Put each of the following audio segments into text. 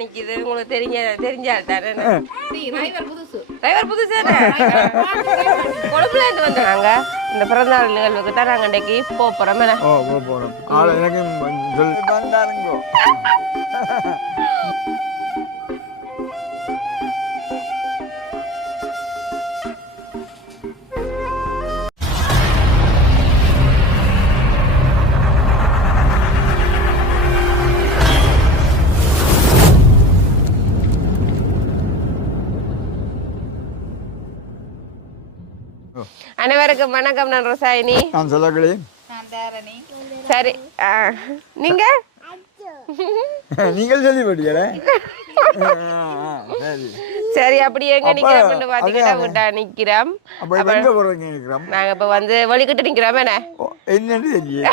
நிக்குது. உங்களுக்கு தெரிஞ்ச தெரிஞ்சால் தானே டிரைவர் புதுசு. டிரைவர் புதுசு கொழும்புல இருந்து வந்தாங்க இந்த பிறந்தநாள் நிகழ்வுக்கு தான் நாங்கள் இன்றைக்கு போக போகிறோம் என்ன? ஓ போ போகிறோம் ஆளை எனக்கு அனைவருக்கும் வணக்கம் நான் ரசாயினி. நான் தாரணி. சரி ஆ, நீங்க? நீங்கள் சொல்லி போட்டீங்களே? சரி சரி அப்படி எங்க நிக்கிறோம்னு பாத்தீங்கன்னா. விட்டா நிக்கிறோம். அப்போ எங்கே போகிறீங்க இருக்கிறோம் நாங்க இப்ப வந்து வழிகிட்டு நிக்கிறோம் என்ன? என்னன்னு தெரியல.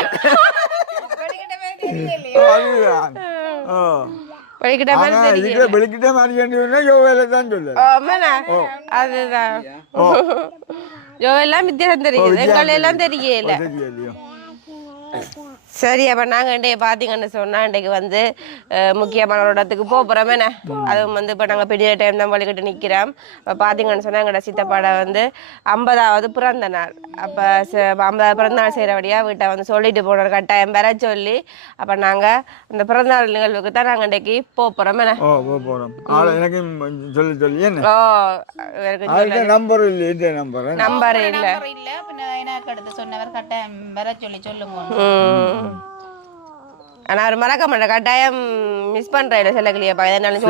மாதிரி வழிகிட்ட இதுக்குள்ள வெளிக்கிட்ட மாதிரி வேண்டியதுன்னா யோவேல தான் சொல்லு ஆமாண்ணா அதுதான். யோ எல்லாம் வித்தியாசம் தெரியுது எல்லாம் தெரியல தெரியலையோ சரி அப்ப நாங்க இன்றைய பாத்தீங்கன்னு சொன்னா இன்றைக்கு வந்து முக்கியமான ஒரு இடத்துக்கு போக போறோம். என்ன? அதுவும் வந்து இப்ப நாங்க பெரிய டைம் தான் வழிகிட்டு நிக்கிறோம். அப்ப பாத்தீங்கன்னு சொன்னா எங்களோட சித்தப்பாட வந்து ஐம்பதாவது பிறந்த நாள். அப்ப ச- ஐம்பதாவது பிறந்த நாள் செய்யறபடியா வீட்டை வந்து சொல்லிட்டு போன கட்டாயம் பெற சொல்லி அப்ப நாங்க அந்த பிறந்த நாள் நிகழ்வுக்கு தான் நாங்க இன்றைக்கு போகிறோம் ஆளை எனக்கு சொல்லி சொல்லி. என்ன? ஓ இவருக்கு அதுக்கு நம்பர் இல்லை இந்த நம்பர் நம்பர் இல்ல. சொன்னவர் கட்டாயம் வர சொல்லி சொல்லுங்க. ஆனா அவர் மறக்க மாட்டேன் கட்டாயம் மிஸ் பண்றேன் சில கிளியப்பா எதனாலும்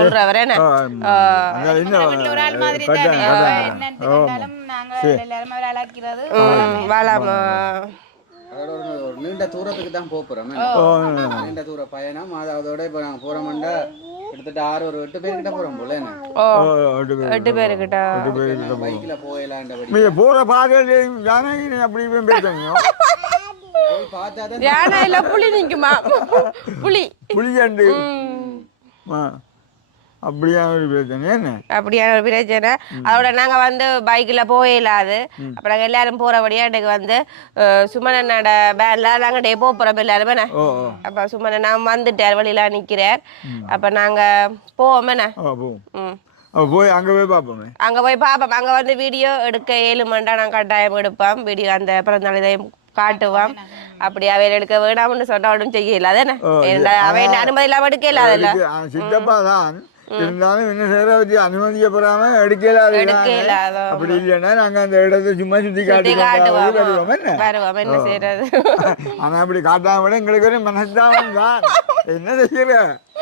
நாங்க எல்லாரும் அவர் வாழாமா. நீண்ட தூரத்துக்கு தான் போறோம் நீண்ட தூர பயணம். அது அதோட இப்போ நாங்கள் போறோம்னா கிட்டத்தட்ட ஆறு ஒரு எட்டு பேர் கிட்ட போறோம் போல எட்டு பேருக்கிட்ட பைக்ல போயிடலான்றபடி நீங்க போற ஜானகி அப்படி இப்படியும் பேசுறீங்க போய் பார்த்தா தான் யானை இல்ல புலி நிக்குமா? புலி. புளியண்டு ம். ஆ. அப்படியா ஒரு பிரச்சனை என்ன? அப்படியான ஒரு பிரச்சனை. அதோட நாங்க வந்து பைக்ல போயிடாது அப்ப நாங்க எல்லாரும் போறபடியா எனக்கு வந்து அஹ், சுமனனோட பேன்ல நாங்க டே போறோம் எல்லாருமே அப்ப சுமனன் நான் வந்துட்டார் வழியில நிக்கிறார். அப்ப நாங்க போவோம் போய் அங்கே போய் பார்ப்போமே? அங்க போய் பார்ப்போம். அங்க வந்து வீடியோ எடுக்க ஏழு மண்டா நான் கட்டாயம் எடுப்போம். வீடியோ அந்த பிறந்தநாள் காட்டுவோம். அப்படி அவையில் எடுக்க வேணாம்னு சொன்னா ஒன்றும் செய்யல. அதானே அவையின் அனுமதி இல்லாம எடுக்கல ஆ, சித்தப்பா தான். இருந்தாலும் என்ன செய்யற வச்சு அனுமதிய பெறாம எடுக்கல அதோ. அப்படி இல்லைன்னா நாங்க அந்த இடத்தை சும்மா சுத்தி காட்டி காட்டுவோம். வருவோம் என்ன? வருவோம் என்ன செய்யறது? ஆனா அப்படி காட்டாம விட எங்களுக்கு ஒரு மனசுதான் தான். என்ன செய்யற?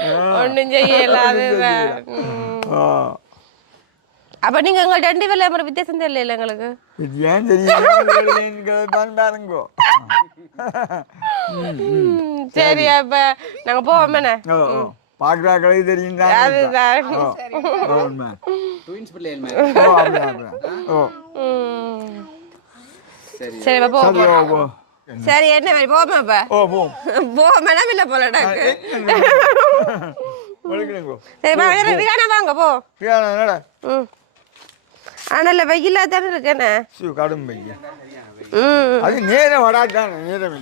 ஆ. ஒண்ணும் செய்யல அதுதான். ம். ஆ. அப்ப நீங்க எங்க ரெண்டு பேர்ல ஒரு வித்தியாசம் தெரியல எங்களுக்கு இது ஏன் தெரியும் சரி அப்ப நாங்க போவோம் பார்க்குறாக்களே தெரியும். சரி சரி அப்ப போவோம் சரி ஓ போ சரி என்ன மாதிரி போவோமா அப்ப ஓ போ போவோம் மேடம் இல்ல போல டாக்கு ஒழுங்குங்க சரி வாங்க போ ஆனால வெயிலா தானே இருக்கேனே சிவ கடும் ம். அது நேரம் வராதானே நேரம்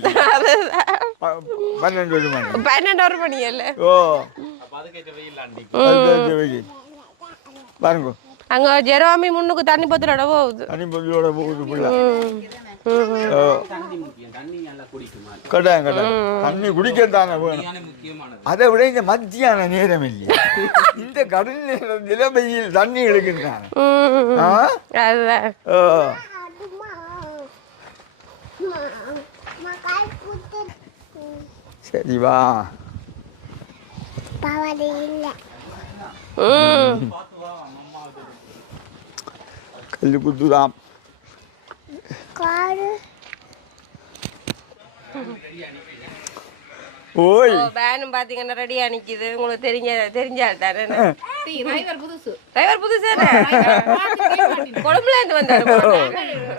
பன்னெண்டு ஒரு மணி. பன்னெண்டு ஒரு மணி இல்ல. ஓ. வெயில். பாருங்க. அங்க ஜெரோமி முன்னுக்கு தண்ணி பத்திரோட போகுது. தனி பொருளோட போகுது பிள்ளை. கட்டாயம் கட்டாயம். தண்ணி குடிக்கத்தானே வேணும். அதை விட இந்த மத்தியான நேரம் இல்லையா. இந்த கடும் நேரத்தில் வெயில் தண்ணி இழுக்கின்றாங்க சரி வா. ம். கல்லு குத்துதாம் ஓய் ஓ, வேனும் பாத்தீங்கன்னா ரெடியா நிக்குது. உங்களுக்கு தெரிஞ்ச தெரிஞ்சால் தானே டிரைவர் புதுசு. டிரைவர் புதுசா கொழும்புல இருந்து வந்தாரு.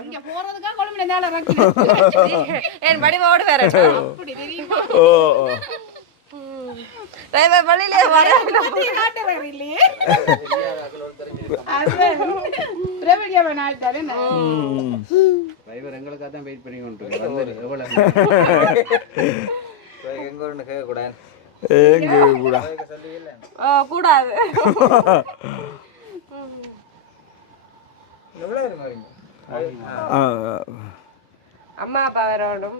இங்க கொழும்புல என் வடிவோடு வேற அப்படி தெரியுமா? ஓ ஓ. டிரைவர் வழியிலே வர. டிரைவர் எங்களுக்காக தான் வெயிட் பண்ணி கொண்டு எங்க ஒன்று கேட்கக்கூடாது எங்க கூடாது. அம்மா அப்பா வரணும்.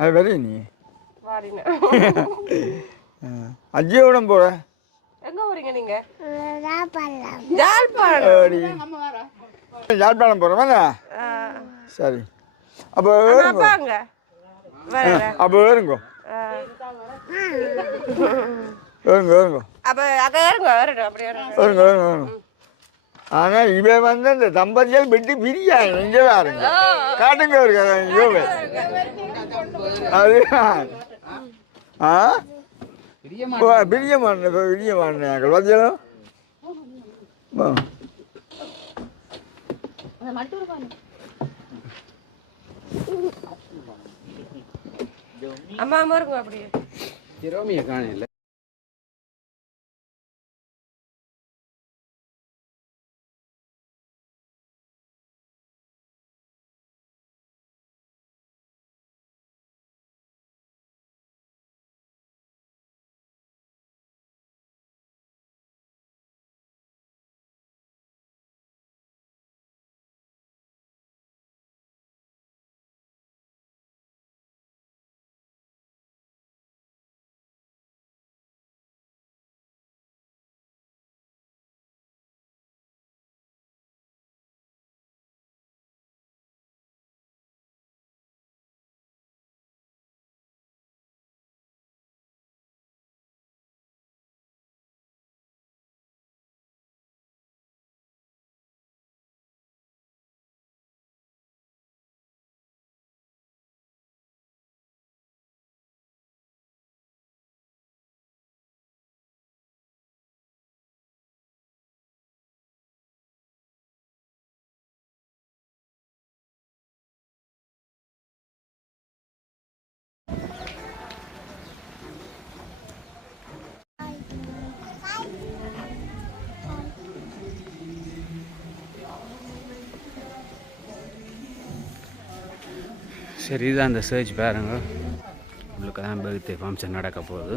அது வரைய நீ? வாரின. அஜியோடம் போற? எங்க போறீங்க நீங்க. யாழ்ப்பாணம். ஆ. சரி. அப்போ அப்பா ஏறுங்கோ ஏறுங்கோ ஏறுங்கோ அப்ப அங்க அப்படி ஏறுங்கோ ஏறுங்கோ ஆனால் இவன் வந்து அந்த தம்பதிகள் விட்டு பிரியாங்க இங்கே பாருங்க காட்டுங்க ஒரு கதை யோவே அது ஆ? பெரிய ஓ, பிரிய மாட்டேன் இப்போ பிரிய மாட்டேன் குழந்தைகளும் அம்மா அம்மா இருக்கும் அப்படியே? ஜெரோமியை காணல சரி இதுதான் அந்த சர்ச் பாருங்க. உங்களுக்கு தான் பர்த்டே ஃபங்க்ஷன் நடக்க போகுது.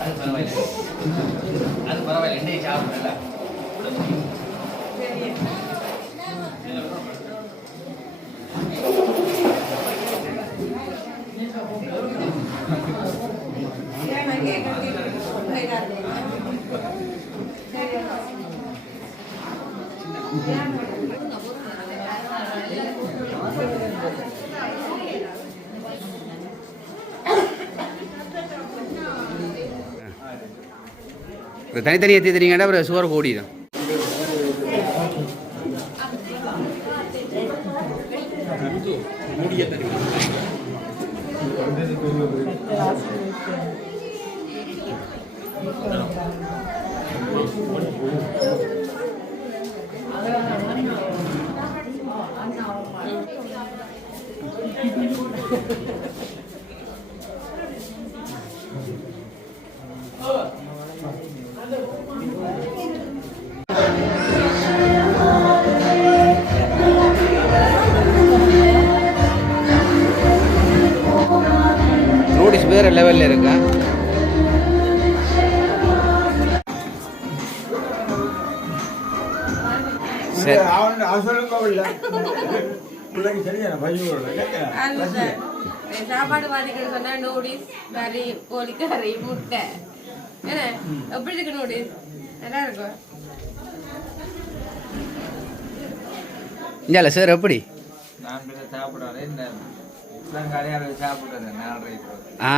ಅದು ಪರವಾಗಿಲ್ಲ ಅದು ಪರವಾಗಿಲ್ಲ ಎಣ್ಣೆ ಚಾಪಲ್ಲ Yeah. இப்போ தனித்தனியாக தேத்துறீங்கன்னா அப்புறம் சுவர் கூடிடும் நோட்டீஸ் வேறு லெவலில் சரி. சாப்பாடு பாதிக்கணும் சொன்னா நூடில்ஸ் கறி கோழிக்கறி முட்டை. என்ன? எப்படி இருக்கு நூடில்ஸ் நல்லா இருக்கும் சார் எப்படி? ஆ.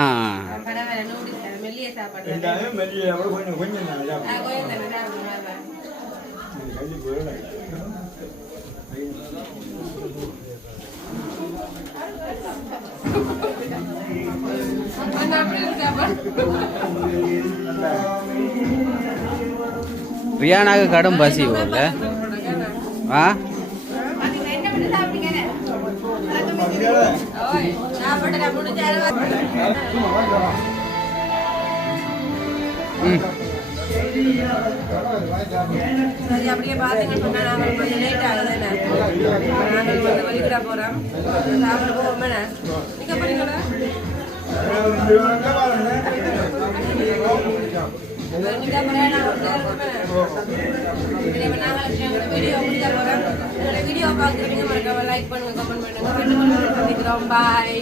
மெல்லிய சாப்பாடு ரெண்டாவது மெல்லிய கொஞ்சம் கொஞ்சம் நான் ஆ, கோயில் தானே சாப்பிடுங்க அதான். கல்வி போயிடல அந்த அப்படி இருக்கு சாப்பாடு ரியானாக்கு கடும் பசி போல. ஆ? ம். அப்படியே பார்த்தீங்கன்னு நாங்கள் கொஞ்சம் லேட் ஆகுது நாங்கள் வந்து வலிக்கிட போகிறோம் சாப்பிட போவோம் நீங்க போறீங்களா வீடியோ பார்க்குறீங்க மறக்காம லைக் பண்ணுங்க கமெண்ட் பண்ணுங்க. பாய்